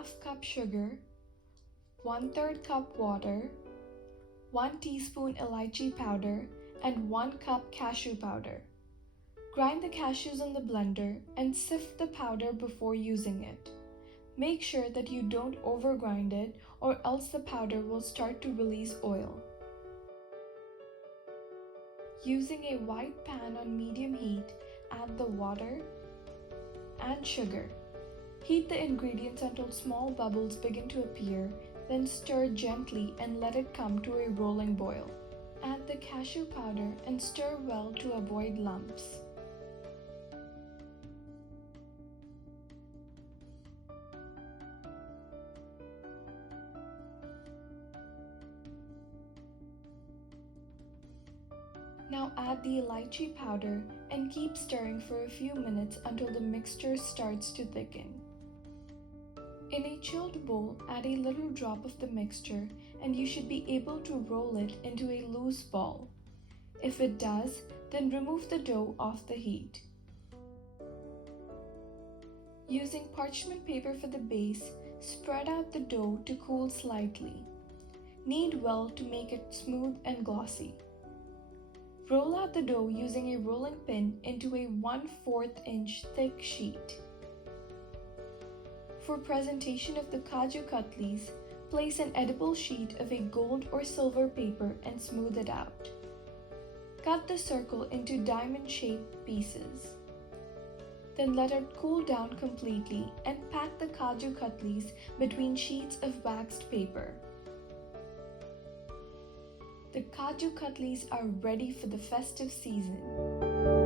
1/2 cup sugar, 1/3 cup water, 1 teaspoon Elaichi powder, and 1 cup cashew powder. Grind the cashews in the blender and sift the powder before using it. Make sure that you don't overgrind it or else the powder will start to release oil. Using a wide pan on medium heat, add the water and sugar. Heat the ingredients until small bubbles begin to appear, then stir gently and let it come to a rolling boil. Add the cashew powder and stir well to avoid lumps. Now add the elaichi powder and keep stirring for a few minutes until the mixture starts to thicken. In a chilled bowl, add a little drop of the mixture and you should be able to roll it into a loose ball. If it does, then remove the dough off the heat. Using parchment paper for the base, spread out the dough to cool slightly. Knead well to make it smooth and glossy. Roll out the dough using a rolling pin into a 1/4 inch thick sheet. For presentation of the Kaju Katlis, place an edible sheet of a gold or silver paper and smooth it out. Cut the circle into diamond-shaped pieces. Then let it cool down completely and pack the Kaju Katlis between sheets of waxed paper. The Kaju Katlis are ready for the festive season.